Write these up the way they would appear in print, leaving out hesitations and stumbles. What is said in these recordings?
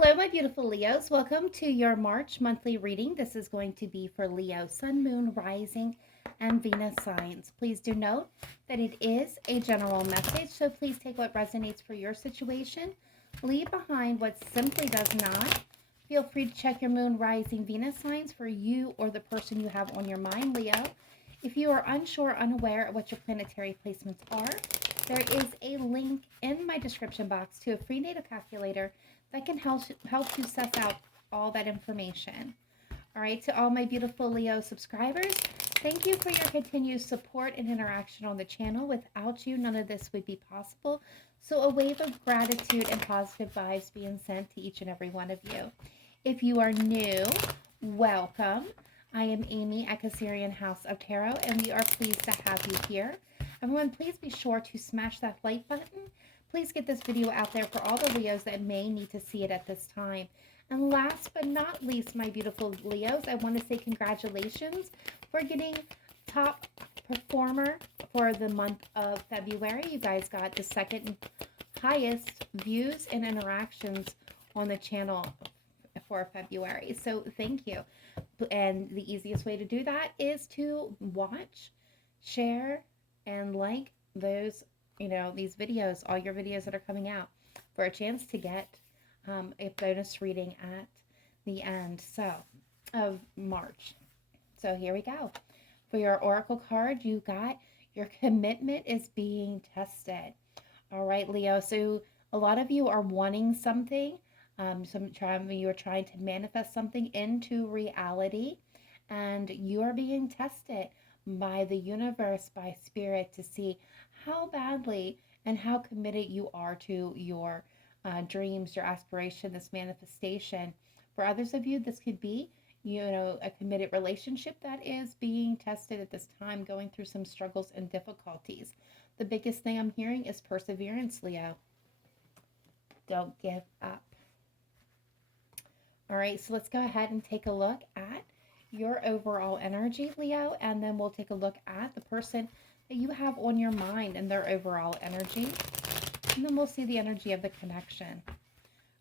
Hello, my beautiful Leos. Welcome to your March monthly reading. This is going to be for Leo, Sun, Moon, Rising, and Venus signs. Please do note that it is a general message, so please take what resonates for your situation. Leave behind what simply does not. Feel free to check your Moon, Rising, Venus signs for you or the person you have on your mind, Leo. If you are unsure, unaware of what your planetary placements are, there is a link in my description box to a free natal calculator that can help you suss out all that information. All right, to all my beautiful Leo subscribers, thank you for your continued support and interaction on the channel. Without you, none of this would be possible. So a wave of gratitude and positive vibes being sent to each and every one of you. If you are new, welcome. I am Amy at Cancerianhouse of Tarot, and we are pleased to have you here. Everyone, please be sure to smash that like button. Please get this video out there for all the Leos that may need to see it at this time. And last but not least, my beautiful Leos, I want to say congratulations for getting top performer for the month of February. You guys got the second highest views and interactions on the channel for February. So thank you. And the easiest way to do that is to watch, share, and like those these videos, all your videos that are coming out, for a chance to get a bonus reading at the end of March. So here we go. For your oracle card, you got your commitment is being tested. All right, Leo. So a lot of you are wanting something. You are trying to manifest something into reality, and you are being tested by the universe, by spirit, to see how badly and how committed you are to your dreams, your aspiration, this manifestation. For others of you, this could be, a committed relationship that is being tested at this time, going through some struggles and difficulties. The biggest thing I'm hearing is perseverance, Leo. Don't give up. All right, so let's go ahead and take a look at your overall energy, Leo, and then we'll take a look at the person that you have on your mind and their overall energy, and then we'll see the energy of the connection.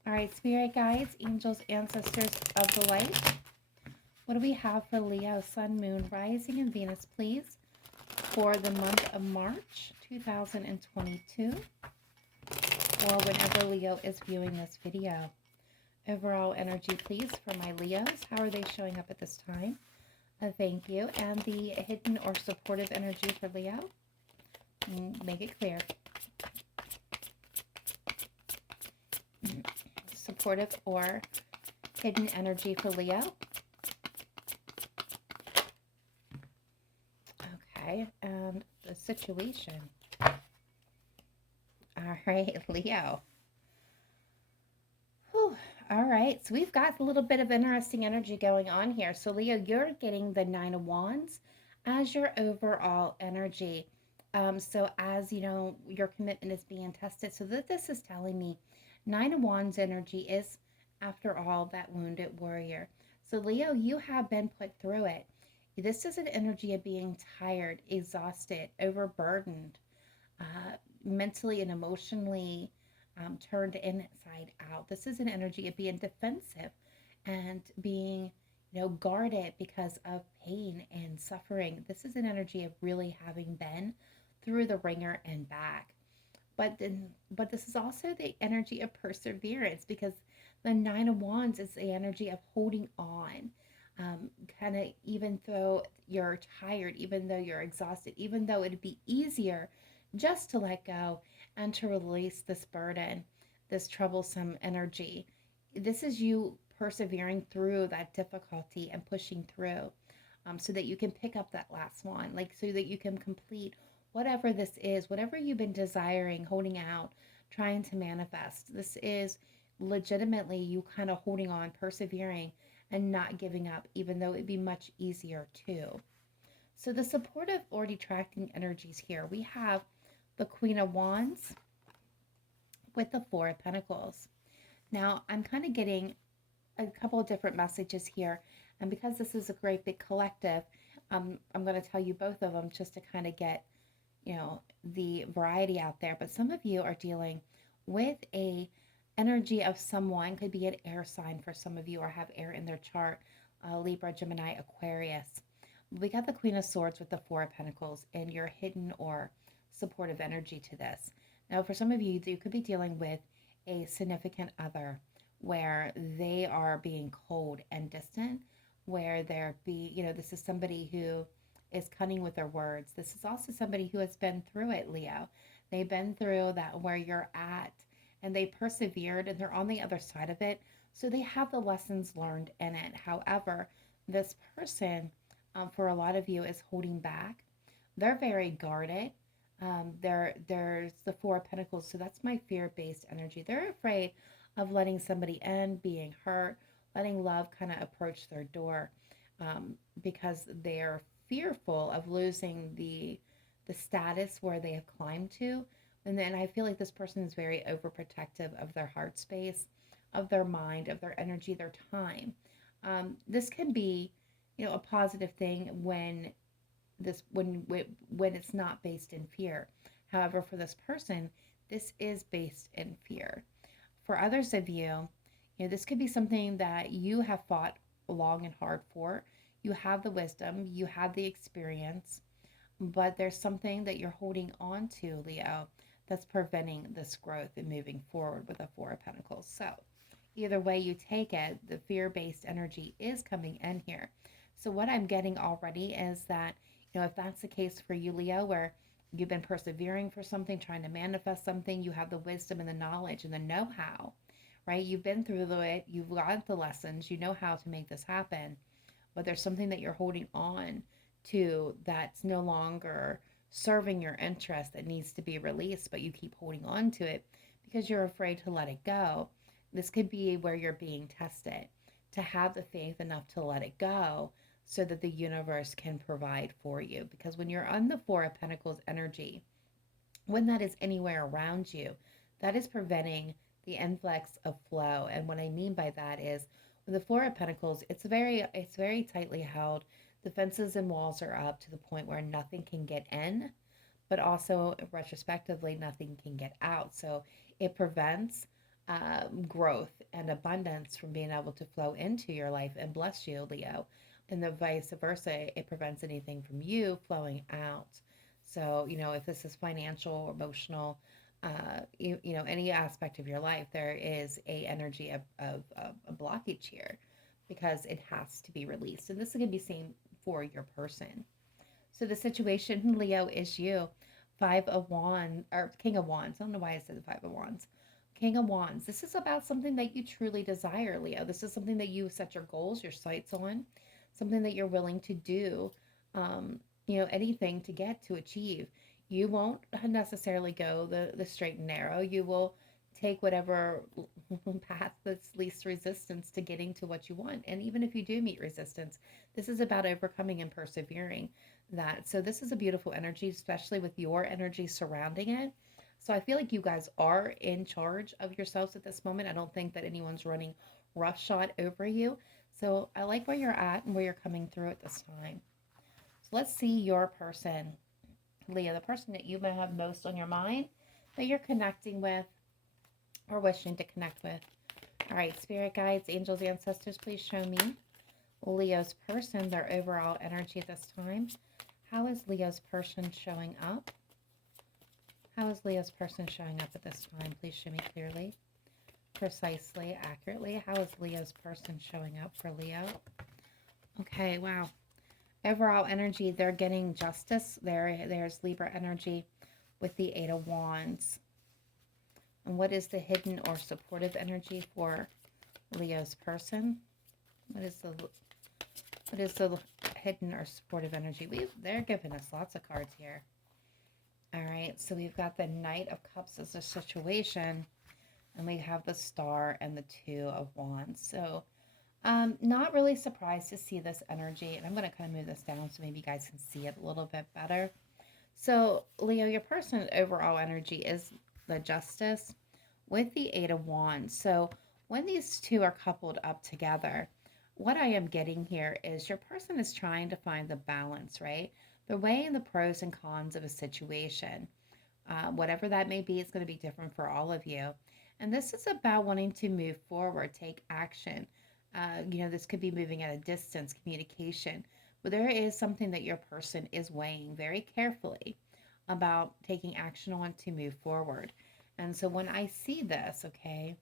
All right, spirit guides, angels, ancestors of the light, what do we have for Leo, Sun, Moon, Rising, and Venus, please, for the month of March 2022, or whenever Leo is viewing this video? Overall energy, please, for my Leos. How are they showing up at this time? Thank you. And the hidden or supportive energy for Leo. Make it clear. Supportive or hidden energy for Leo. Okay. And the situation. All right, Leo. Whew. All right, so we've got a little bit of interesting energy going on here. So Leo, you're getting the Nine of Wands as your overall energy. So as you know, your commitment is being tested. So this is telling me Nine of Wands energy is, after all, that wounded warrior. So Leo, you have been put through it. This is an energy of being tired, exhausted, overburdened, mentally and emotionally, turned inside out. This is an energy of being defensive and being, guarded because of pain and suffering. This is an energy of really having been through the ringer and back. But this is also the energy of perseverance, because the Nine of Wands is the energy of holding on. Kind of, even though you're tired, even though you're exhausted, even though it'd be easier just to let go and to release this burden, this troublesome energy. This is you persevering through that difficulty and pushing through, so that you can pick up that last one, so that you can complete whatever this is, whatever you've been desiring, holding out, trying to manifest. This is legitimately you kind of holding on, persevering, and not giving up, even though it'd be much easier to. So the supportive or detracting energies here, we have the Queen of Wands with the Four of Pentacles. Now, I'm kind of getting a couple of different messages here, and because this is a great big collective, I'm going to tell you both of them just to kind of get, the variety out there. But some of you are dealing with a energy of someone, could be an air sign for some of you or have air in their chart, Libra, Gemini, Aquarius. We got the Queen of Swords with the Four of Pentacles and your hidden or supportive energy to this. Now, for some of you, you could be dealing with a significant other where they are being cold and distant, where this is somebody who is cunning with their words. This is also somebody who has been through it, Leo. They've been through that where you're at, and they persevered and they're on the other side of it. So they have the lessons learned in it. However, this person, for a lot of you, is holding back. They're very guarded. There's the Four of Pentacles, so that's my fear-based energy. They're afraid of letting somebody in, being hurt, letting love kind of approach their door, because they're fearful of losing the status where they have climbed to. And then I feel like this person is very overprotective of their heart space, of their mind, of their energy, their time. This can be, a positive thing when it's not based in fear. However, for this person, this is based in fear. For others of you, this could be something that you have fought long and hard for. You have the wisdom, you have the experience, but there's something that you're holding on to, Leo, that's preventing this growth and moving forward with the Four of Pentacles. So either way you take it, the fear-based energy is coming in here. So what I'm getting already is that, if that's the case for you, Leo, where you've been persevering for something, trying to manifest something, you have the wisdom and the knowledge and the know-how, right? You've been through it, you've got the lessons, you know how to make this happen, but there's something that you're holding on to that's no longer serving your interest, that needs to be released, but you keep holding on to it because you're afraid to let it go. This could be where you're being tested, to have the faith enough to let it go so that the universe can provide for you. Because when you're on the Four of Pentacles energy, when that is anywhere around you, that is preventing the influx of flow. And what I mean by that is, with the Four of Pentacles, it's very tightly held. The fences and walls are up to the point where nothing can get in, but also retrospectively nothing can get out. So it prevents growth and abundance from being able to flow into your life and bless you, Leo. And the vice versa, it prevents anything from you flowing out. So, if this is financial or emotional, any aspect of your life, there is a energy of a blockage here because it has to be released. And this is going to be same for your person. So the situation, Leo, is you. Five of Wands, or King of Wands. I don't know why I said the Five of Wands. King of Wands. This is about something that you truly desire, Leo. This is something that you set your goals, your sights on, something that you're willing to do, anything to achieve. You won't necessarily go the straight and narrow. You will take whatever path that's least resistance to getting to what you want. And even if you do meet resistance, this is about overcoming and persevering that. So this is a beautiful energy, especially with your energy surrounding it. So I feel like you guys are in charge of yourselves at this moment. I don't think that anyone's running roughshod over you. So I like where you're at and where you're coming through at this time. So let's see your person, Leo, the person that you may have most on your mind that you're connecting with or wishing to connect with. All right, spirit guides, angels, ancestors, please show me Leo's person, their overall energy at this time. How is Leo's person showing up? How is Leo's person showing up at this time? Please show me clearly, precisely, accurately. How is Leo's person showing up for Leo? Okay, wow. Overall energy, they're getting justice. There's Libra energy with the Eight of Wands. And what is the hidden or supportive energy for Leo's person? What is the hidden or supportive energy? They're giving us lots of cards here. All right, so we've got the Knight of Cups as a situation, and we have the Star and the Two of Wands. So not really surprised to see this energy, and I'm going to kind of move this down so maybe you guys can see it a little bit better. So Leo, your person's overall energy is the Justice with the Eight of Wands. So when these two are coupled up together, what I am getting here is your person is trying to find the balance, right? They're weighing the pros and cons of a situation. Whatever that may be, it's going to be different for all of you. And this is about wanting to move forward, take action. This could be moving at a distance, communication, but there is something that your person is weighing very carefully about taking action on to move forward. And so when I see this, okay,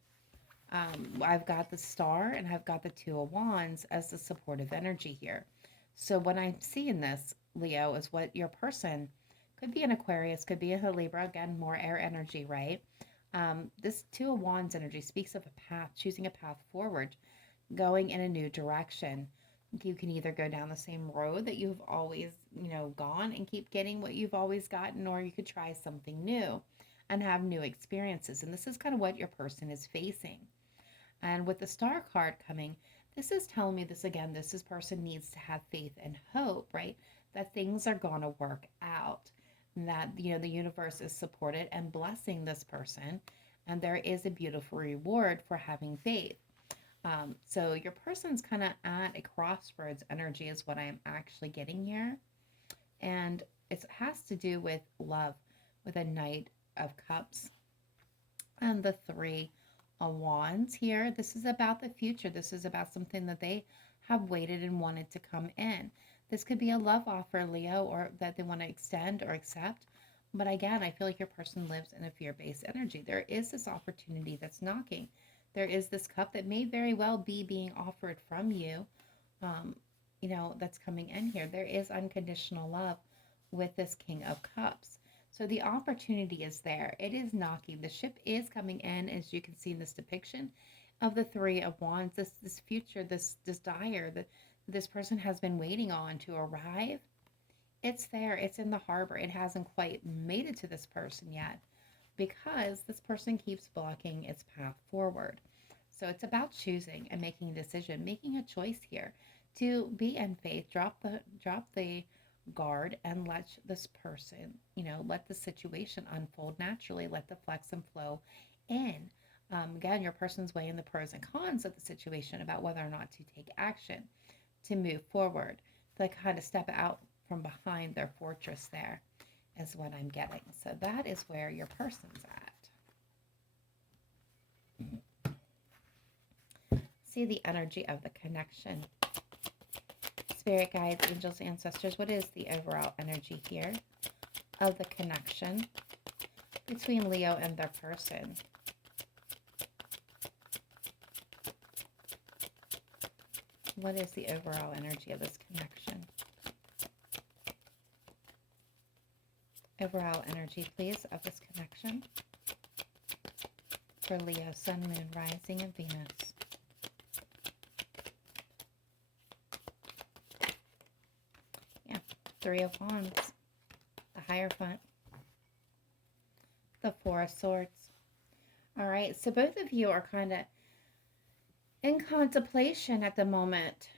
I've got the star and I've got the two of wands as the supportive energy here. So what I'm seeing this, Leo, is what your person could be an Aquarius, could be a Libra, again, more air energy, right? This two of wands energy speaks of a path, choosing a path forward, going in a new direction. You can either go down the same road that you've always, gone and keep getting what you've always gotten, or you could try something new and have new experiences. And this is kind of what your person is facing. And with the star card coming, this is telling me this again, this person needs to have faith and hope, right? That things are going to work out. And that, the universe is supported and blessing this person. And there is a beautiful reward for having faith. So your person's kind of at a crossroads energy is what I am actually getting here. And it has to do with love, with a Knight of Cups and the Three of Wands here. This is about the future. This is about something that they have waited and wanted to come in. This could be a love offer, Leo, or that they want to extend or accept. But again, I feel like your person lives in a fear-based energy. There is this opportunity that's knocking. There is this cup that may very well be being offered from you, that's coming in here. There is unconditional love with this King of Cups. So the opportunity is there. It is knocking. The ship is coming in, as you can see in this depiction of the Three of Wands. This future, this desire that this person has been waiting on to arrive. It's there. It's in the harbor. It hasn't quite made it to this person yet because this person keeps blocking its path forward. So it's about choosing and making a decision, making a choice here to be in faith, drop the guard and let this person, let the situation unfold naturally, let the flex and flow in. Again, your person's weighing the pros and cons of the situation about whether or not to take action, to move forward, to kind of step out from behind their fortress there is what I'm getting. So that is where your person's at. See the energy of the connection. Spirit guides, angels, ancestors, what is the overall energy here of the connection between Leo and their person? What is the overall energy of this connection? Overall energy, please, of this connection for Leo, Sun, Moon, Rising, and Venus. Yeah, Three of Wands, the Hierophant, the Four of Swords. All right, so both of you are kind of in contemplation at the moment.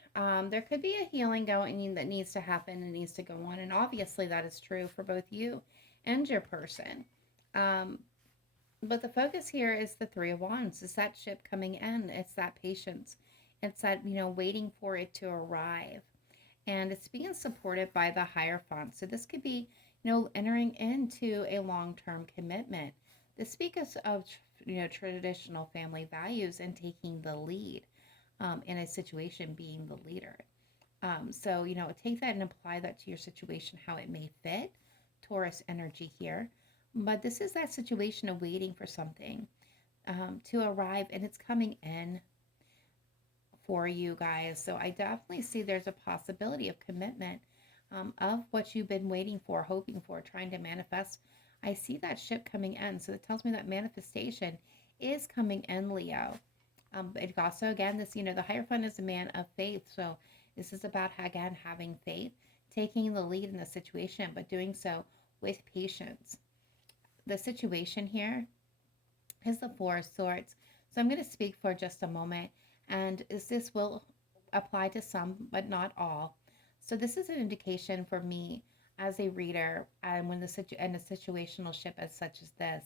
There could be a healing going that needs to happen and needs to go on. And obviously that is true for both you and your person. But the focus here is the Three of Wands. It's that ship coming in. It's that patience. It's that, waiting for it to arrive. And it's being supported by the Hierophant. So this could be, entering into a long-term commitment. This speaks of, traditional family values and taking the lead in a situation, being the leader. So, take that and apply that to your situation, how it may fit. Taurus energy here. But this is that situation of waiting for something to arrive, and it's coming in for you guys. So I definitely see there's a possibility of commitment of what you've been waiting for, hoping for, trying to manifest. I see that ship coming in. So it tells me that manifestation is coming in, Leo. It also, again, this, the Hierophant is a man of faith. So this is about, again, having faith, taking the lead in the situation, but doing so with patience. The situation here is the Four of Swords. So I'm going to speak for just a moment, and this will apply to some, but not all. So this is an indication for me as a reader, and when and a situational ship as such as this,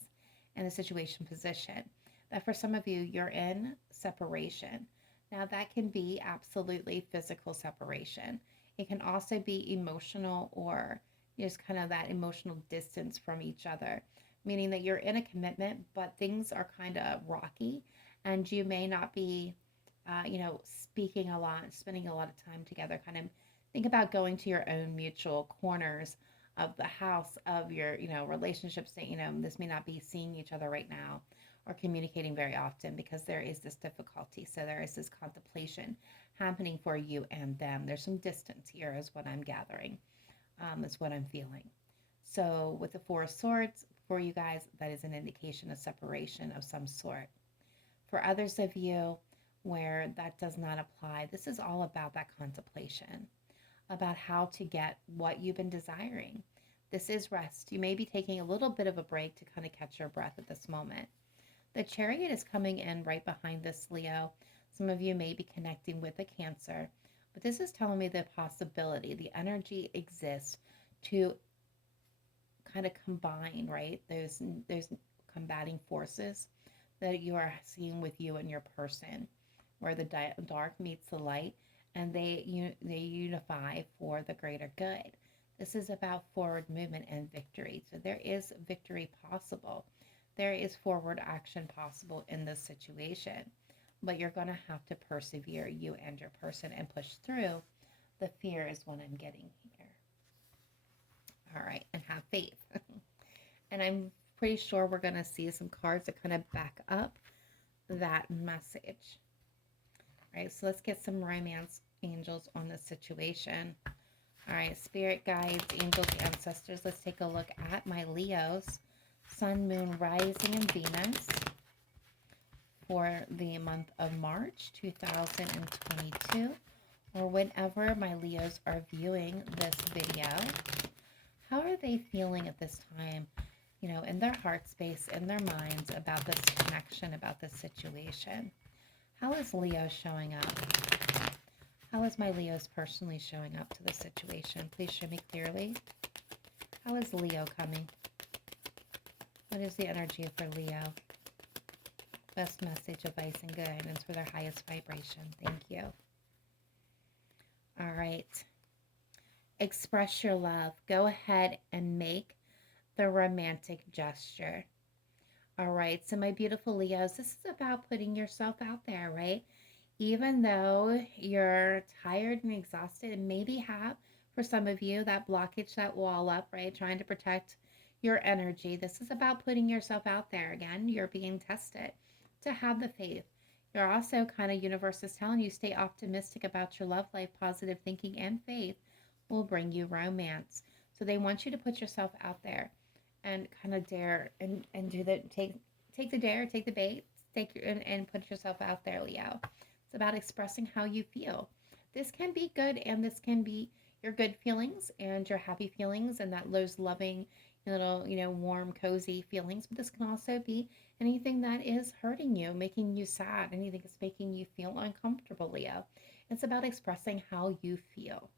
and a situation position, that for some of you, you're in separation. Now that can be absolutely physical separation. It can also be emotional, or just kind of that emotional distance from each other. meaning that you're in a commitment, but things are kind of rocky and you may not be, speaking a lot, spending a lot of time together. Kind of think about going to your own mutual corners of the house of your, relationships that, this may not be seeing each other right now or communicating very often because there is this difficulty. So there is this contemplation happening for you and them. There's some distance here, is what I'm gathering, is what I'm feeling. So with the Four of Swords, for you guys, that is an indication of separation of some sort. For others of you where that does not apply, this is all about that contemplation, about how to get what you've been desiring. This is rest. You may be taking a little bit of a break to kind of catch your breath at this moment. The Chariot is coming in right behind this, Leo. Some of you may be connecting with a Cancer, but this is telling me the possibility, the energy exists to kind of combine, right? There's combating forces that you are seeing with you and your person, where the dark meets the light, and they unify for the greater good. This is about forward movement and victory. So there is victory possible. There is forward action possible in this situation, but you're going to have to persevere, you and your person, and push through. The fear is what I'm getting here. All right, and have faith. And I'm pretty sure we're going to see some cards that kind of back up that message. All right, so let's get some romance angels on this situation. All right, spirit guides, angels, ancestors. Let's take a look at my Leos, Sun, Moon, Rising, and Venus for the month of March 2022, or whenever my Leos are viewing this video. How are they feeling at this time, in their heart space, in their minds, about this connection, about this situation? How is Leo showing up? How is my Leos personally showing up to the situation? Please show me clearly. How is Leo coming? What is the energy for Leo? Best message, advice, and guidance for their highest vibration. Thank you. All right. Express your love. Go ahead and make the romantic gesture. All right. So my beautiful Leos, this is about putting yourself out there, right? Even though you're tired and exhausted and maybe have, for some of you, that blockage, that wall up, right? Trying to protect your energy. This is about putting yourself out there. Again, you're being tested to have the faith. You're also kind of, universe is telling you, stay optimistic about your love life. Positive thinking and faith will bring you romance. So they want you to put yourself out there and kind of dare and do the take the dare, take the bait, and put yourself out there, Leo. It's about expressing how you feel. This can be good, and this can be your good feelings and your happy feelings and that those loving little, warm, cozy feelings. But this can also be anything that is hurting you, making you sad, anything that's making you feel uncomfortable, Leo. It's about expressing how you feel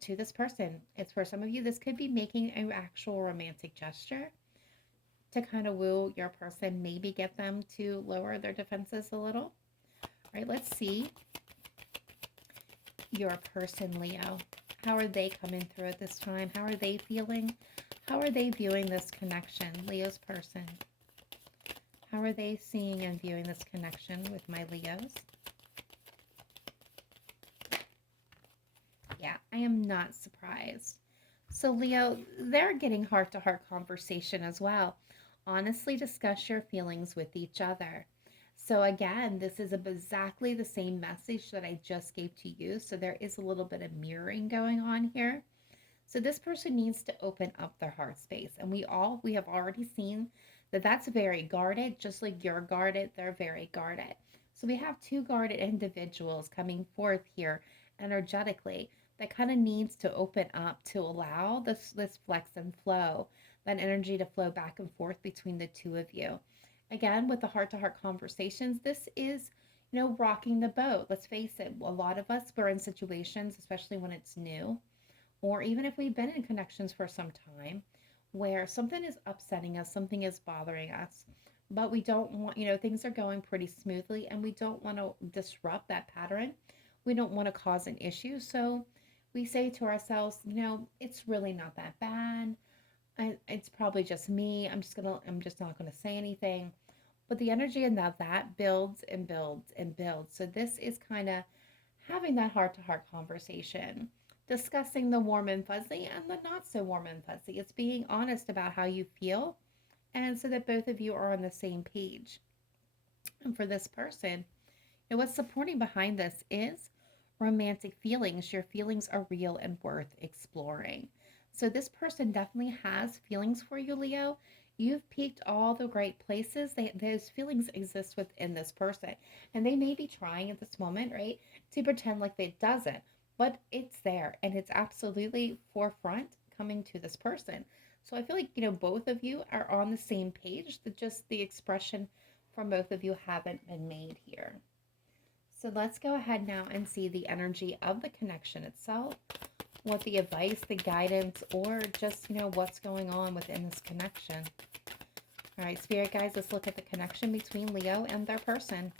to this person. It's for some of you, this could be making an actual romantic gesture to kind of woo your person, maybe get them to lower their defenses a little. All right, let's see your person, Leo. How are they coming through at this time? How are they feeling? How are they viewing this connection, Leo's person? How are they seeing and viewing this connection with my Leos? Yeah, I am not surprised. So Leo, they're getting heart-to-heart conversation as well. Honestly discuss your feelings with each other. So again, this is exactly the same message that I just gave to you. So there is a little bit of mirroring going on here. So this person needs to open up their heart space. And we have already seen that that's very guarded, just like you're guarded, they're very guarded. So we have two guarded individuals coming forth here energetically that kind of needs to open up to allow this flex and flow, that energy to flow back and forth between the two of you. Again, with the heart-to-heart conversations, this is, rocking the boat. Let's face it, a lot of us, we're in situations, especially when it's new, or even if we've been in connections for some time, where something is upsetting us, something is bothering us, but we don't want, things are going pretty smoothly and we don't want to disrupt that pattern. We don't want to cause an issue. So we say to ourselves, it's really not that bad. It's probably just me. I'm just not gonna say anything. But the energy in that builds and builds and builds. So this is kind of having that heart to heart conversation, discussing the warm and fuzzy and the not so warm and fuzzy. It's being honest about how you feel, and so that both of you are on the same page. And for this person, and what's supporting behind this is romantic feelings. Your feelings are real and worth exploring. So this person definitely has feelings for you, Leo. You've peaked all the right places. Those feelings exist within this person. And they may be trying at this moment, right, to pretend like it doesn't. But it's there and it's absolutely forefront coming to this person. So I feel like, both of you are on the same page. That just the expression from both of you haven't been made here. So let's go ahead now and see the energy of the connection itself, what the advice, the guidance, or just, what's going on within this connection. All right, Spirit guys, let's look at the connection between Leo and their person.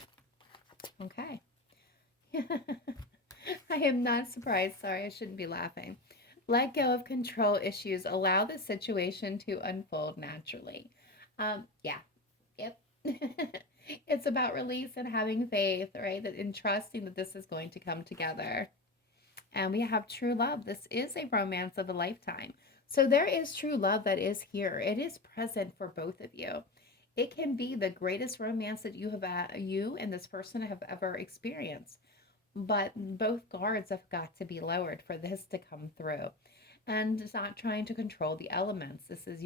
Okay. I am not surprised. Sorry, I shouldn't be laughing. Let go of control issues. Allow the situation to unfold naturally. Yeah, yep. It's about release and having faith, right? And trusting that this is going to come together. And we have true love. This is a romance of a lifetime. So there is true love that is here. It is present for both of you. It can be the greatest romance that you and this person have ever experienced. But both guards have got to be lowered for this to come through. And it's not trying to control the elements. This is,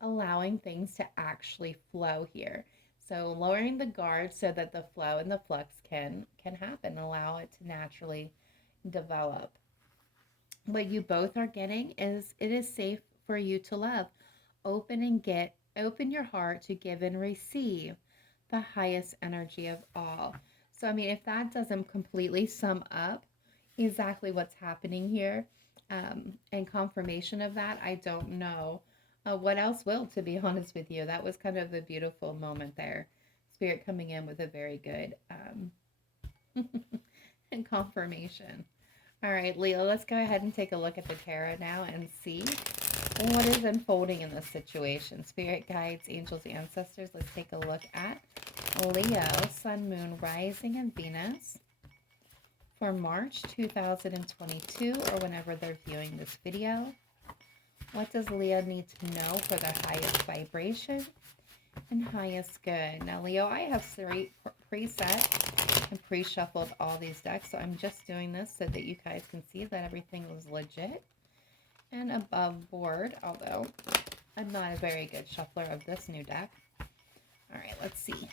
allowing things to actually flow here. So lowering the guard so that the flow and the flux can happen. Allow it to naturally develop. What you both are getting is it is safe for you to love. Open your heart to give and receive the highest energy of all. So I mean, if that doesn't completely sum up exactly what's happening here, and confirmation of that, I don't know what else will, to be honest with you. That was kind of a beautiful moment there. Spirit coming in with a very good and confirmation. All right, Leo, let's go ahead and take a look at the tarot now and see what is unfolding in this situation. Spirit guides, angels, ancestors, let's take a look at Leo, Sun, Moon, Rising, and Venus for March 2022, or whenever they're viewing this video. What does Leo need to know for their highest vibration and highest good? Now, Leo, I have three preset and pre-shuffled all these decks, so I'm just doing this so that you guys can see that everything was legit and above board, although I'm not a very good shuffler of this new deck. All right, let's see.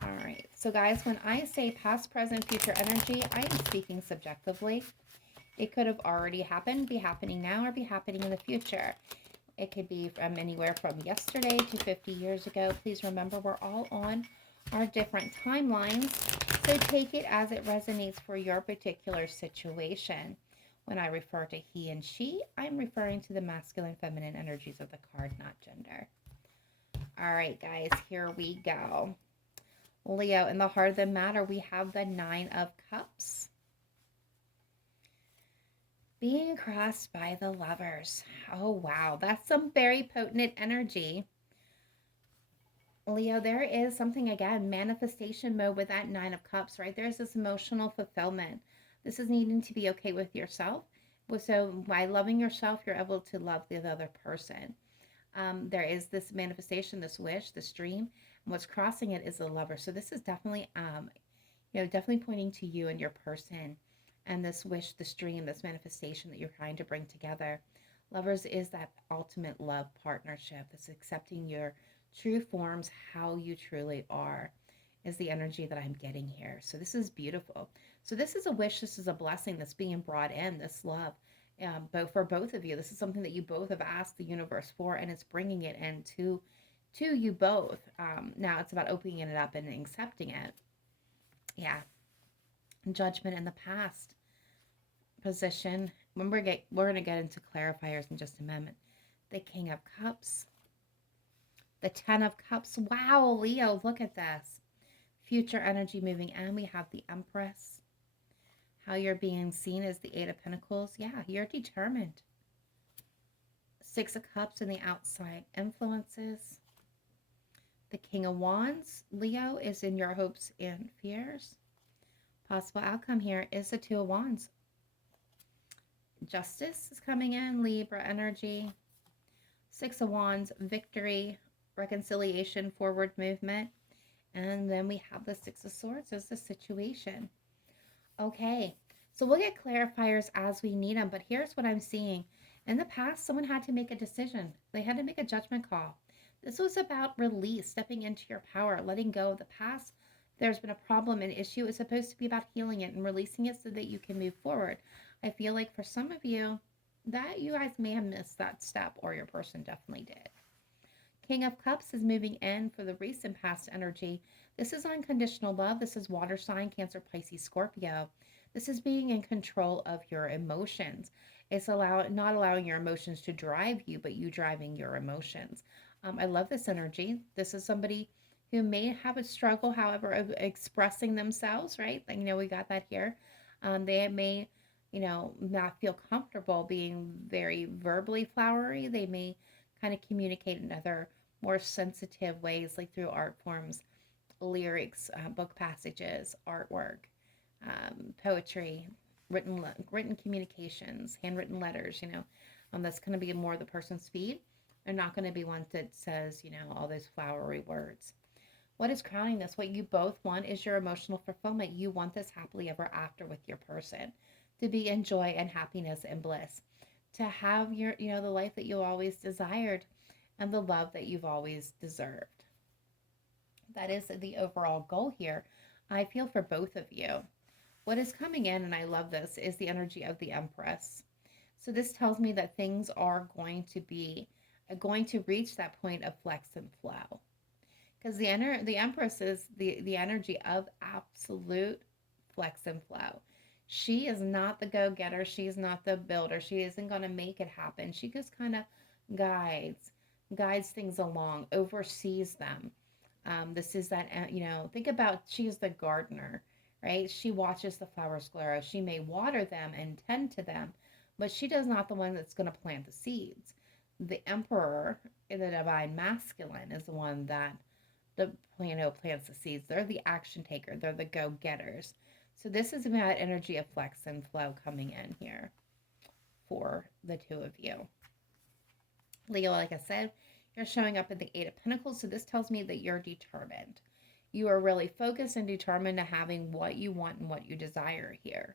All right, so guys, when I say past, present, future energy, I am speaking subjectively. It could have already happened, be happening now, or be happening in the future. It could be from anywhere from yesterday to 50 years ago. Please remember, we're all on our different timelines, so take it as it resonates for your particular situation. When I refer to he and she, I'm referring to the masculine, feminine energies of the card, not gender. All right, guys, here we go. Leo, in the heart of the matter, we have the Nine of Cups being crossed by the Lovers. Oh, wow. That's some very potent energy. Leo, there is something, again, manifestation mode with that Nine of Cups, right? There's this emotional fulfillment. This is needing to be okay with yourself. So by loving yourself, you're able to love the other person. There is this manifestation, this wish, this dream. And what's crossing it is the Lover. So this is definitely, definitely pointing to you and your person. And this wish, this dream, this manifestation that you're trying to bring together. Lovers is that ultimate love partnership. It's accepting your true forms, how you truly are, is the energy that I'm getting here. So this is beautiful. So this is a wish, this is a blessing that's being brought in, this love, for both of you. This is something that you both have asked the universe for, and it's bringing it into you both. Now it's about opening it up and accepting it. Yeah. Judgment in the past position. When we're going to get into clarifiers in just a moment. The King of Cups. The Ten of Cups. Wow, Leo, look at this. Future energy moving, and we have the Empress. how you're being seen as the Eight of Pentacles. Yeah, you're determined. Six of Cups in the outside influences. The King of Wands, Leo, is in your hopes and fears. Possible outcome here is the Two of Wands. Justice is coming in, Libra energy. Six of Wands, victory, reconciliation, forward movement. And then we have the Six of Swords as the situation. Okay, so we'll get clarifiers as we need them, but here's what I'm seeing. In the past, someone had to make a decision. They had to make a judgment call. This was about release, stepping into your power, letting go of the past. There's been a problem, an issue. It's supposed to be about healing it and releasing it so that you can move forward. I feel like for some of you, that you guys may have missed that step, or your person definitely did. King of Cups is moving in for the recent past energy. This is unconditional love. This is water sign, Cancer, Pisces, Scorpio. This is being in control of your emotions. It's not allowing your emotions to drive you, but you driving your emotions. I love this energy. This is somebody who may have a struggle, however, of expressing themselves, right? Like, we got that here. They may, not feel comfortable being very verbally flowery. They may kind of communicate in other more sensitive ways, like through art forms, lyrics, book passages, artwork, poetry, written communications, handwritten letters. That's going to be more the person's speed. They're not going to be one that says, all those flowery words. What is crowning this? What you both want is your emotional fulfillment. You want this happily ever after with your person, to be in joy and happiness and bliss, to have your, the life that you always desired and the love that you've always deserved. That is the overall goal here, I feel, for both of you. What is coming in, and I love this, is the energy of the Empress. So this tells me that things are going to reach that point of flex and flow. Because the Empress is the energy of absolute flex and flow. She is not the go-getter. She's not the builder. She isn't going to make it happen. She just kind of guides things along, oversees them. This is that, think about, she is the gardener, right? She watches the flowers grow. She may water them and tend to them, but she does not the one that's going to plant the seeds. The Emperor in the Divine Masculine is the one that plants the seeds. They're the action taker. They're the go-getters. So this is about energy of flex and flow coming in here for the two of you. Leo, like I said, you're showing up in the Eight of Pentacles, so this tells me that you're determined. You are really focused and determined to having what you want and what you desire here.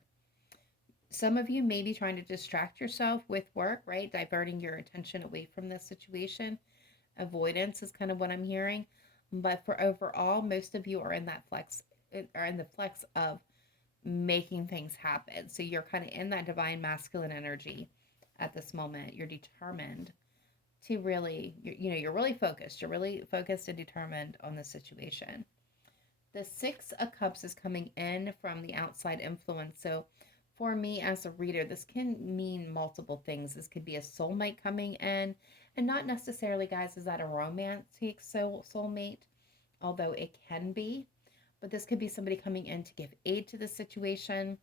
Some of you may be trying to distract yourself with work, right? Diverting your attention away from this situation. Avoidance is kind of what I'm hearing. But for overall, most of you are in that flex, of making things happen. So you're kind of in that divine masculine energy at this moment. You're determined to really, you're really focused. You're really focused and determined on the situation. The Six of Cups is coming in from the outside influence. So for me as a reader, this can mean multiple things. This could be a soulmate coming in, and not necessarily, guys, is that a romantic soulmate, although it can be. But this could be somebody coming in to give aid to the situation.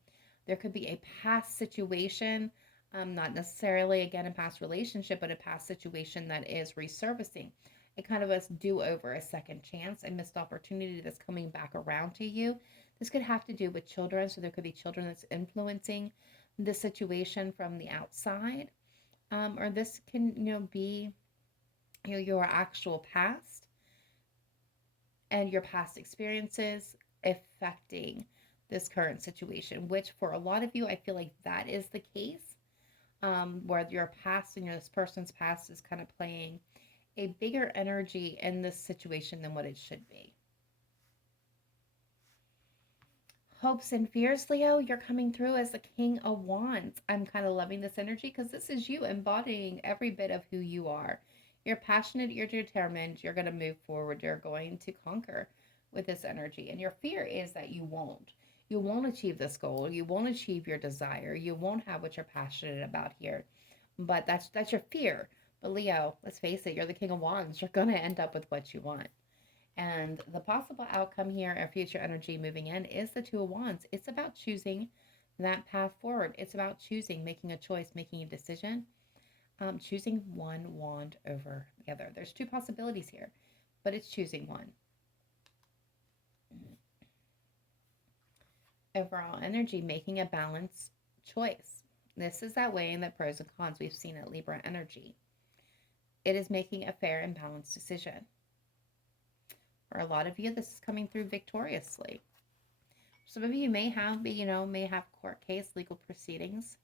There could be a past situation, not necessarily, again, a past relationship, but a past situation that is resurfacing. A kind of a do-over, a second chance, a missed opportunity that's coming back around to you. This could have to do with children, so there could be children that's influencing the situation from the outside. Or this can, be your actual past and your past experiences affecting this current situation, which for a lot of you, I feel like that is the case, where your past and this person's past is kind of playing a bigger energy in this situation than what it should be. Hopes and fears, Leo, you're coming through as the King of Wands. I'm kind of loving this energy because this is you embodying every bit of who you are. You're passionate, you're determined, you're going to move forward, you're going to conquer with this energy. And your fear is that you won't. You won't achieve this goal. You won't achieve your desire. You won't have what you're passionate about here. But that's your fear. But Leo, let's face it, you're the King of Wands. You're going to end up with what you want. And the possible outcome here, or future energy moving in, is the Two of Wands. It's about choosing that path forward. It's about choosing, making a choice, making a decision, choosing one wand over the other. There's two possibilities here, but it's choosing one. Overall energy, making a balanced choice. This is that way in the pros and cons we've seen at Libra energy. It is making a fair and balanced decision. For a lot of you, this is coming through victoriously. Some of you may have, may have court case, legal proceedings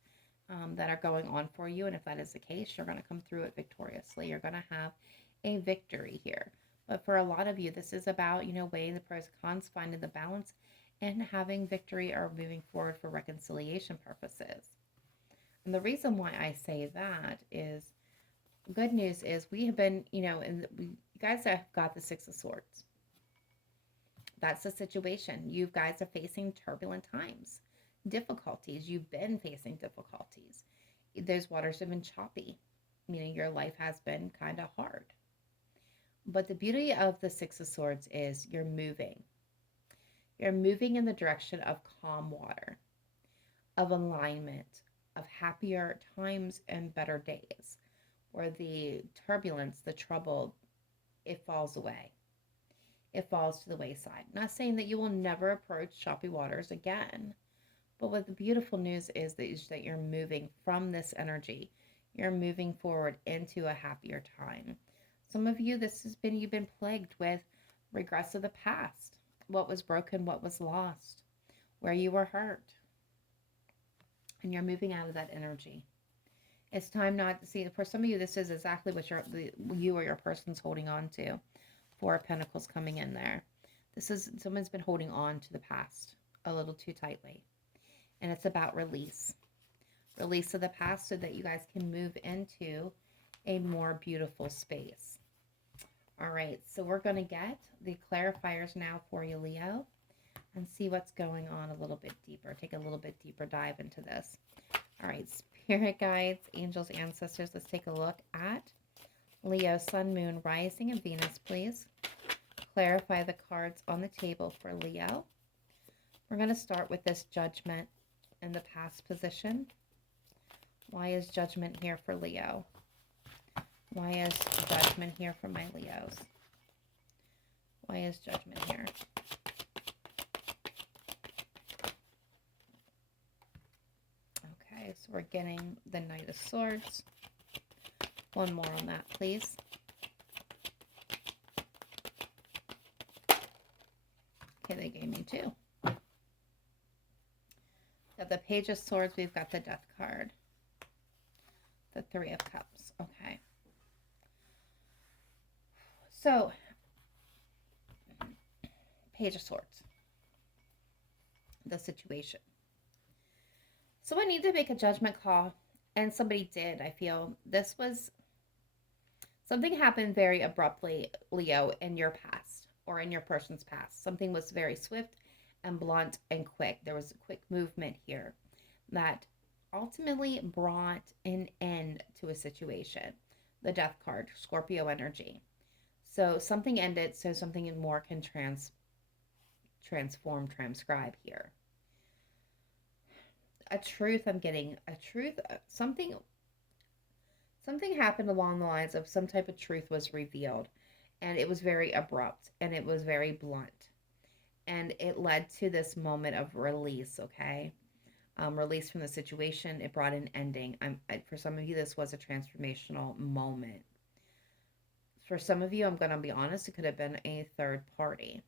that are going on for you. And if that is the case, you're going to come through it victoriously. You're going to have a victory here. But for a lot of you, this is about, weighing the pros and cons, finding the balance, and having victory or moving forward for reconciliation purposes. And the reason why I say that is, good news is we have been, you guys have got the Six of Swords. That's the situation. You guys are facing turbulent times, difficulties. You've been facing difficulties. Those waters have been choppy, meaning your life has been kind of hard. But the beauty of the Six of Swords is you're moving. You're moving in the direction of calm water, of alignment, of happier times and better days, where the turbulence, the trouble, it falls away. It falls to the wayside. Not saying that you will never approach choppy waters again, but what the beautiful news is that you're moving from this energy. You're moving forward into a happier time. Some of you, you've been plagued with regrets of the past. What was broken, what was lost, where you were hurt. And you're moving out of that energy. It's time not to see. For some of you, this is exactly what you or your person's holding on to. Four of Pentacles coming in there. Someone's been holding on to the past a little too tightly. And it's about release. Release of the past so that you guys can move into a more beautiful space. All right, so we're going to get the clarifiers now for you, Leo, and see what's going on a little bit deeper. Take a little bit deeper dive into this. All right, spirit guides, angels, ancestors, let's take a look at Leo, Sun, Moon, Rising, and Venus, please. Clarify the cards on the table for Leo. We're going to start with this Judgment in the past position. Why is Judgment here for Leo? Why is Judgment here for my Leos? Why is Judgment here? Okay, so we're getting the Knight of Swords. One more on that, please. Okay, they gave me two. Got the Page of Swords. We've got the Death card. The Three of Cups. Okay. So, Page of Swords. The situation. Someone needed to make a judgment call, and somebody did, I feel. This was... Something happened very abruptly, Leo, in your past, or in your person's past. Something was very swift and blunt and quick. There was a quick movement here that ultimately brought an end to a situation. The Death card, Scorpio energy. So something ended, so something more can transcribe here. A truth I'm getting, something happened along the lines of some type of truth was revealed, and it was very abrupt, and it was very blunt, and it led to this moment of release, okay? Release from the situation. It brought an ending. For some of you, this was a transformational moment. For some of you, I'm going to be honest, it could have been a third party.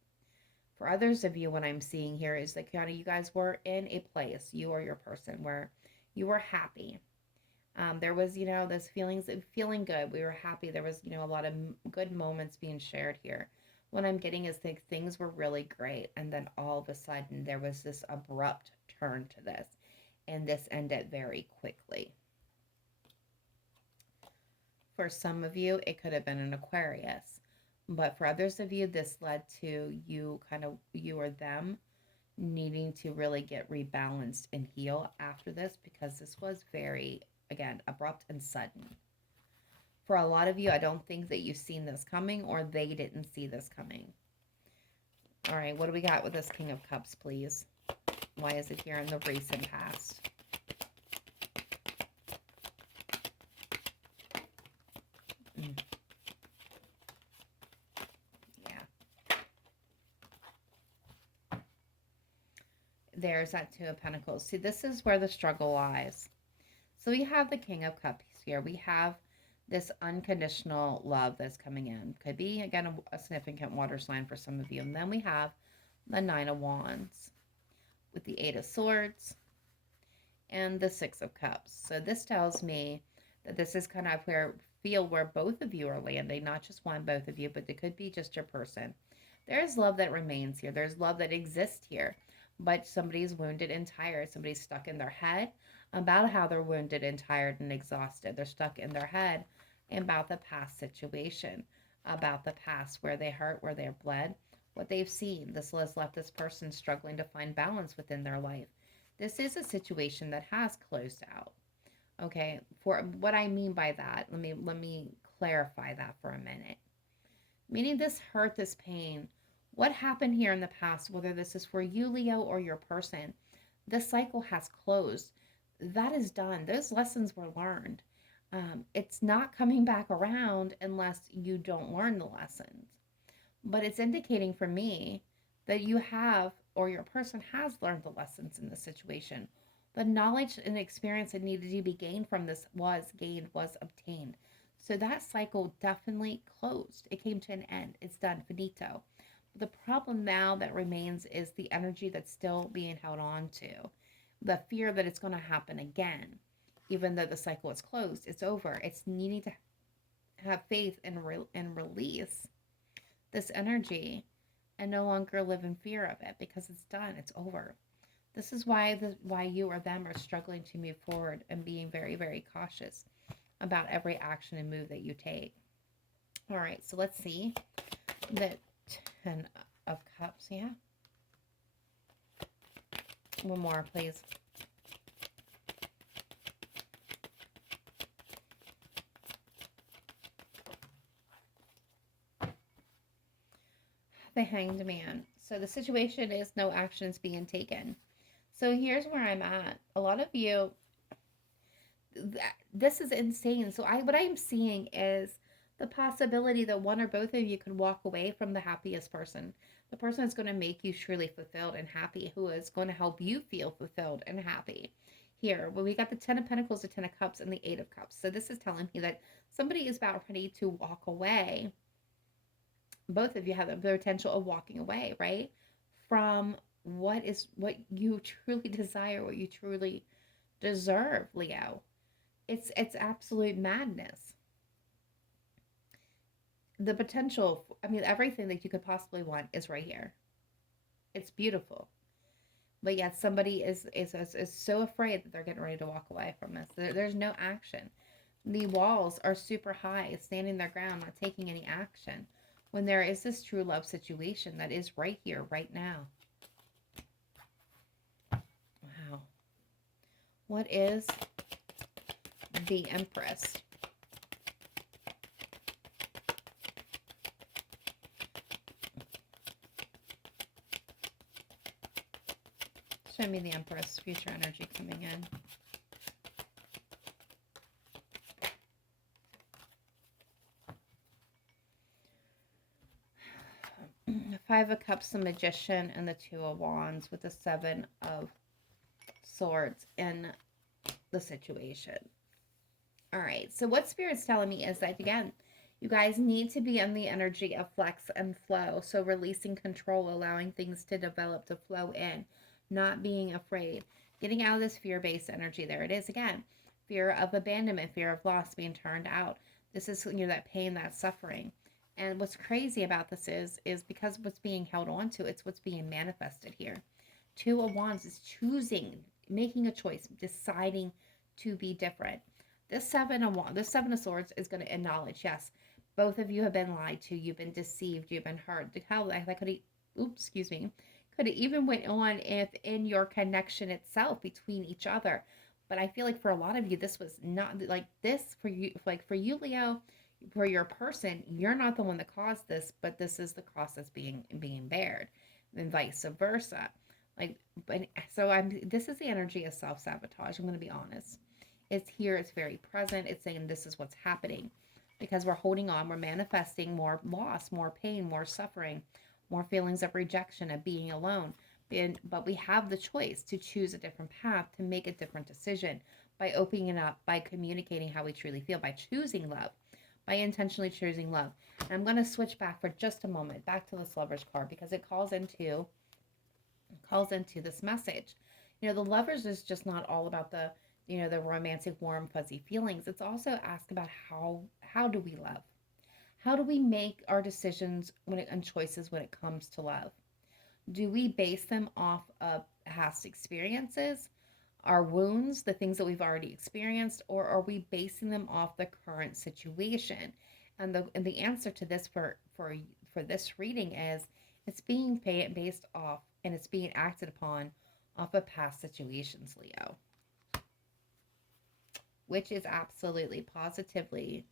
For others of you, what I'm seeing here is that kind of you guys were in a place, you or your person, where you were happy. There was, those feelings of feeling good. We were happy. There was, a lot of good moments being shared here. What I'm getting is that things were really great. And then all of a sudden, there was this abrupt turn to this. And this ended very quickly. For some of you, it could have been an Aquarius. But for others of you, this led to you or them needing to really get rebalanced and heal after this, because this was very, again, abrupt and sudden. For a lot of you, I don't think that you've seen this coming, or they didn't see this coming. All right, what do we got with this King of Cups, please? Why is it here in the recent past? Yeah. There's that Two of Pentacles. See, this is where the struggle lies. So we have the King of Cups here. We have this unconditional love that's coming in. Could be, again, a significant water sign for some of you. And then we have the Nine of Wands with the Eight of Swords and the Six of Cups. So this tells me that this is kind of where both of you are landing, not just one, both of you, but it could be just your person. There's love that remains here. There's love that exists here, but somebody's wounded and tired. Somebody's stuck in their head about how they're wounded and tired and exhausted. They're stuck in their head about the past situation, about the past, where they hurt, where they're bled, what they've seen. This has left this person struggling to find balance within their life. This is a situation that has closed out. Okay, for what I mean by that, let me clarify that for a minute. Meaning this hurt, this pain, what happened here in the past, whether this is for you, Leo, or your person, this cycle has closed. That is done. Those lessons were learned. It's not coming back around unless you don't learn the lessons. But it's indicating for me that you have, or your person has learned the lessons in this situation. The knowledge and experience that needed to be gained from this was gained, was obtained. So that cycle definitely closed. It came to an end. It's done, finito. The problem now that remains is the energy that's still being held on to. The fear that it's going to happen again. Even though the cycle is closed, it's over. It's needing to have faith and release this energy and no longer live in fear of it, because it's done. It's over. This is why you or them are struggling to move forward and being very, very cautious about every action and move that you take. All right, so let's see the Ten of Cups. Yeah. One more, please. The Hanged Man. So the situation is no actions being taken. So here's where I'm at. A lot of you, this is insane. So what I'm seeing is the possibility that one or both of you could walk away from the happiest person. The person that's going to make you truly fulfilled and happy, who is going to help you feel fulfilled and happy. Here, well, we got the Ten of Pentacles, the Ten of Cups, and the Eight of Cups. So this is telling me that somebody is about ready to walk away. Both of you have the potential of walking away, right? From what you truly desire, what you truly deserve, Leo. It's absolute madness. The potential, everything that you could possibly want is right here. It's beautiful. But yet somebody is so afraid that they're getting ready to walk away from this. There's no action. The walls are super high, standing their ground, not taking any action, when there is this true love situation that is right here, right now. Wow. What is the Empress? Show me the Empress, future energy coming in. Five of Cups, the Magician, and the Two of Wands with the Seven of Swords in the situation. All right, so what Spirit's telling me is that, again, you guys need to be in the energy of flex and flow. So releasing control, allowing things to develop, to flow in, not being afraid, getting out of this fear-based energy. There it is again. Fear of abandonment, fear of loss, being turned out. This is, that pain, that suffering. And what's crazy about this is because what's being held on to, it's what's being manifested here. Two of Wands is choosing, making a choice, deciding to be different. This Seven of Swords is going to acknowledge, yes, both of you have been lied to, you've been deceived, you've been hurt. How that could have even went on if in your connection itself between each other. But I feel like for a lot of you, this was not like this for you, for you, Leo. For your person, you're not the one that caused this, but this is the cost that's being bared, and vice versa. Like, but this is the energy of self-sabotage. I'm going to be honest. It's here, it's very present. It's saying this is what's happening because we're holding on, we're manifesting more loss, more pain, more suffering, more feelings of rejection, of being alone. But we have the choice to choose a different path, to make a different decision by opening up, by communicating how we truly feel, by choosing love, by intentionally choosing love. And I'm going to switch back for just a moment, back to this Lovers card, because it calls into this message. The Lovers is just not all about the romantic, warm, fuzzy feelings. It's also asked about how do we love? How do we make our decisions and choices when it comes to love? Do we base them off of past experiences, our wounds, the things that we've already experienced, or are we basing them off the current situation? And the answer to this for this reading is it's being based off and it's being acted upon off of past situations, Leo, which is absolutely positively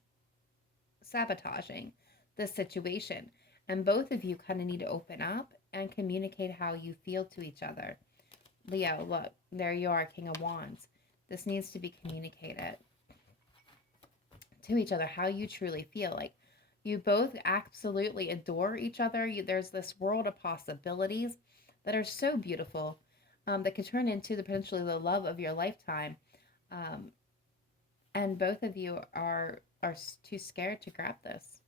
sabotaging the situation. And both of you kind of need to open up and communicate how you feel to each other. Leo, look, there you are, King of Wands. This needs to be communicated to each other, how you truly feel. Like, you both absolutely adore each other. There's this world of possibilities that are so beautiful, that could turn into potentially the love of your lifetime. Um, and both of you are too scared to grab this.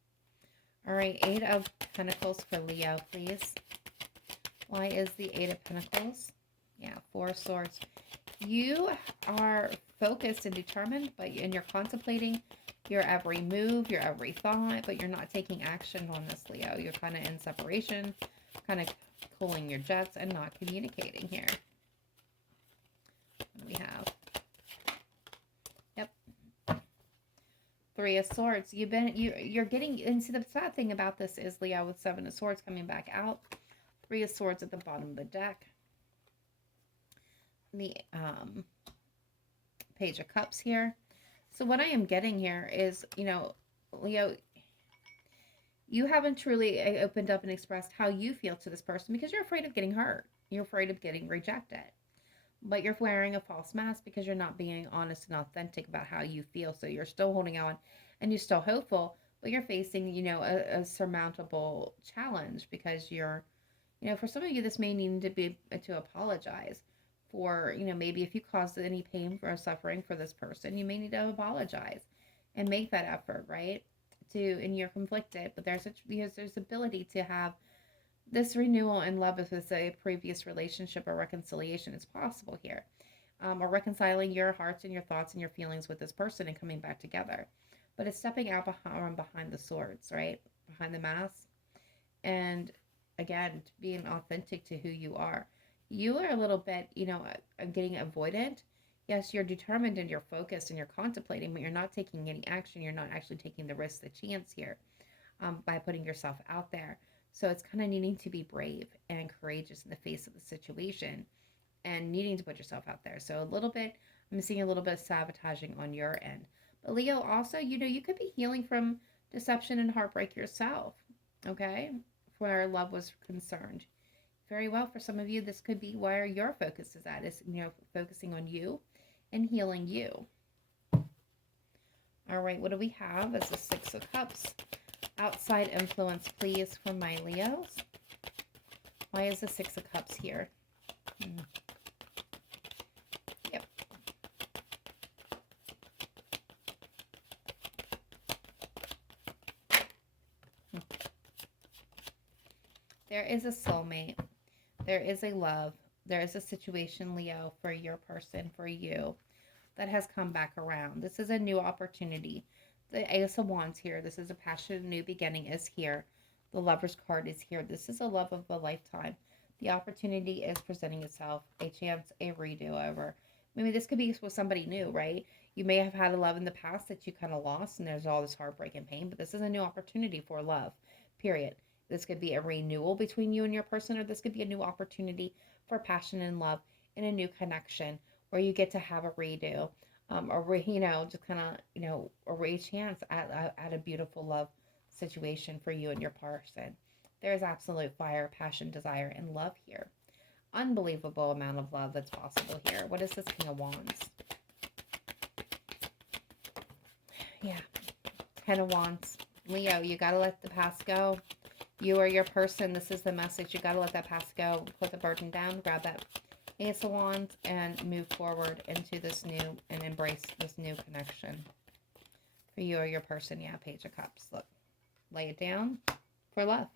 All right, Eight of Pentacles for Leo, please. Why is the Eight of Pentacles? Yeah, Four of Swords. You are focused and determined, and you're contemplating your every move, your every thought, but you're not taking action on this, Leo. You're kind of in separation, kind of cooling your jets and not communicating here. What do we have? Yep. Three of Swords. You're getting, and see, the sad thing about this is, Leo, with Seven of Swords coming back out, Three of Swords at the bottom of the deck, the Page of Cups here. So what I am getting here is, Leo, you haven't truly opened up and expressed how you feel to this person because you're afraid of getting hurt. You're afraid of getting rejected. But you're wearing a false mask because you're not being honest and authentic about how you feel. So you're still holding on and you're still hopeful, but you're facing, a surmountable challenge because for some of you, this may need to be to apologize for, maybe if you caused any pain or suffering for this person, you may need to apologize and make that effort, right? And you're conflicted, but there's ability to have this renewal and love if it's a previous relationship or reconciliation is possible here. Or reconciling your hearts and your thoughts and your feelings with this person and coming back together. But it's stepping out behind the swords, right? Behind the mask. And again, being authentic to who you are. You are a little bit, getting avoidant. Yes, you're determined and you're focused and you're contemplating, but you're not taking any action. You're not actually taking the risk, the chance here, by putting yourself out there. So it's kind of needing to be brave and courageous in the face of the situation and needing to put yourself out there. So I'm seeing a little bit of sabotaging on your end. But Leo, also, you could be healing from deception and heartbreak yourself, okay? Where love was concerned. Very well, for some of you, this could be where your focus is at, is, focusing on you and healing you. All right, what do we have as the Six of Cups? Outside influence, please, for my Leos. Why is the Six of Cups here? Yep. There is a soulmate. There is a love. There is a situation, Leo, for your person, for you, that has come back around. This is a new opportunity. The Ace of Wands here. This is a passionate new beginning is here. The Lover's card is here. This is a love of a lifetime. The opportunity is presenting itself. A chance, a redo over. Maybe this could be with somebody new, right? You may have had a love in the past that you kind of lost and there's all this heartbreak and pain, but this is a new opportunity for love, period. This could be a renewal between you and your person, or this could be a new opportunity for passion and love in a new connection where you get to have a redo, or just kind of, a re-chance at a beautiful love situation for you and your person. There is absolute fire, passion, desire, and love here. Unbelievable amount of love that's possible here. What is this King of Wands? Yeah. 10 of Wands. Leo, you got to let the past go. You or your person, this is the message. You got to let that past go. Put the burden down. Grab that Ace of Wands and move forward into this new and embrace this new connection. For you or your person, yeah, Page of Cups. Look, lay it down for love.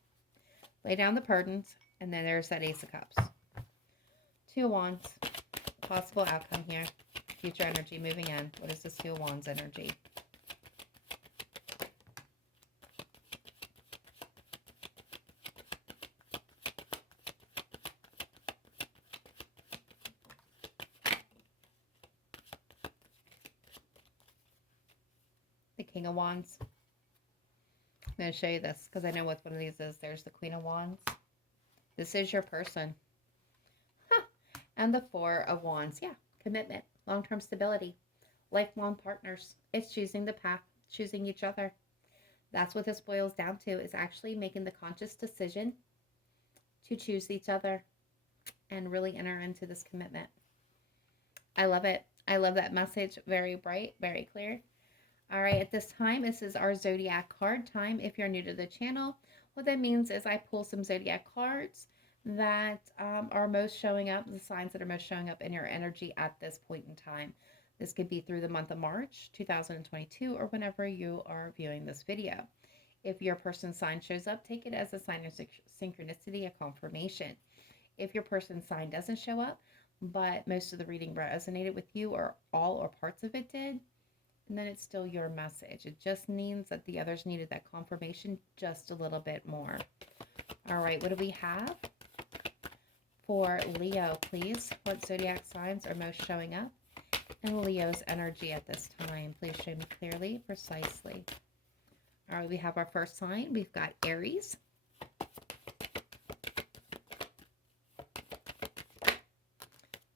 Lay down the burdens, and then there's that Ace of Cups. 2 of Wands. Possible outcome here. Future energy moving in. What is this 2 of Wands energy? The King of Wands. I'm going to show you this because I know what one of these is. There's the Queen of Wands. This is your person. Huh. And the 4 of Wands. Yeah, commitment, long-term stability, lifelong partners. It's choosing the path, choosing each other. That's what this boils down to, is actually making the conscious decision to choose each other and really enter into this commitment. I love it. I love that message. Very bright, very clear. All right, at this time, this is our Zodiac card time. If you're new to the channel, what that means is I pull some Zodiac cards that are most showing up, the signs that are most showing up in your energy at this point in time. This could be through the month of March 2022 or whenever you are viewing this video. If your person's sign shows up, take it as a sign of synchronicity, a confirmation. If your person's sign doesn't show up, but most of the reading resonated with you or all or parts of it did, and then it's still your message. It just means that the others needed that confirmation just a little bit more. All right, what do we have for Leo, please? What zodiac signs are most showing up in Leo's energy at this time? Please show me clearly, precisely. All right, we have our first sign. We've got Aries.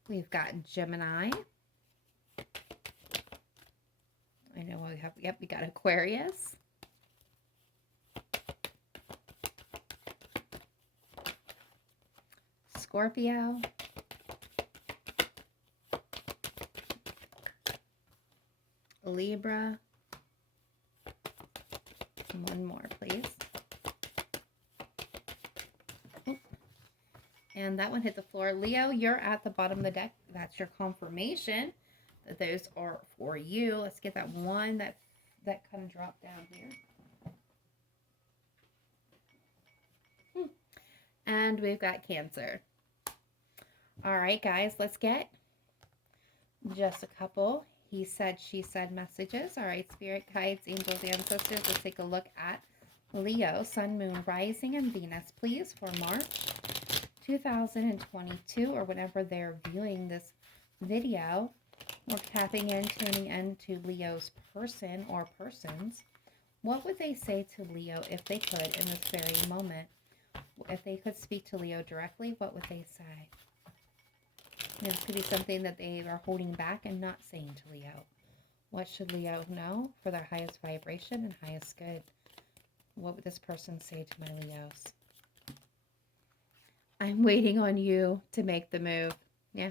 We've got Gemini. I know we have, yep, we got Aquarius. Scorpio. Libra. And one more, please. Oh. And that one hit the floor. Leo, you're at the bottom of the deck. That's your confirmation that those are for you. Let's get that one that kind of dropped down here. And we've got Cancer. All right, guys, let's get just a couple he said, she said messages. All right, spirit guides, angels, ancestors. Let's take a look at Leo, Sun, Moon, Rising, and Venus, please, for March 2022, or whenever they're viewing this video. We're tapping in, tuning into Leo's person or persons. What would they say to Leo if they could in this very moment? If they could speak to Leo directly, what would they say? This could be something that they are holding back and not saying to Leo. What should Leo know for their highest vibration and highest good? What would this person say to my Leos? I'm waiting on you to make the move. Yeah.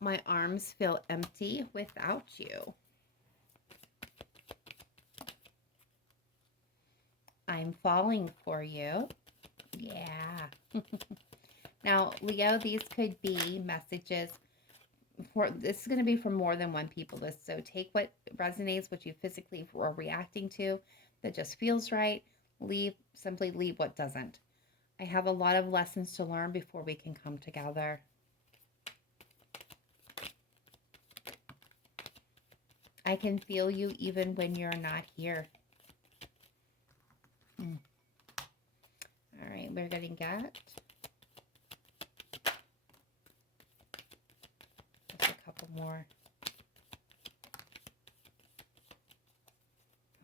My arms feel empty without you. I'm falling for you. Yeah. Now, Leo, these could be messages for, this is going to be for more than one people. So take what resonates, what you physically are reacting to, that just feels right. Simply leave what doesn't. I have a lot of lessons to learn before we can come together. I can feel you even when you're not here. All right, we're getting that. Just a couple more.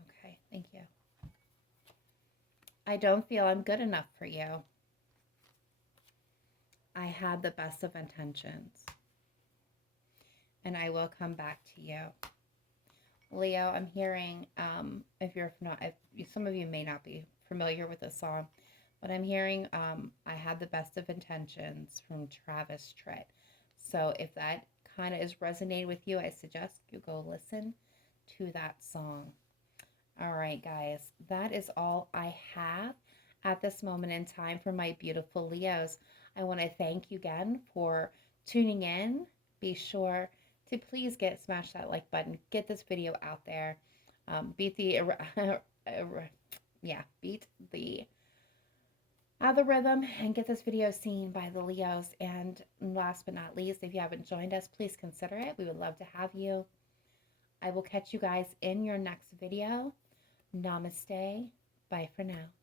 Okay, thank you. I don't feel I'm good enough for you. I had the best of intentions, and I will come back to you. Leo, I'm hearing, if you're not, if some of you may not be familiar with this song, but I'm hearing, I had the best of intentions from Travis Tritt. So if that kind of is resonating with you, I suggest you go listen to that song. All right, guys, that is all I have at this moment in time for my beautiful Leos. I want to thank you again for tuning in. Be sure to please smash that like button. Get this video out there. Beat the beat the algorithm and get this video seen by the Leos. And last but not least, if you haven't joined us, please consider it. We would love to have you. I will catch you guys in your next video. Namaste. Bye for now.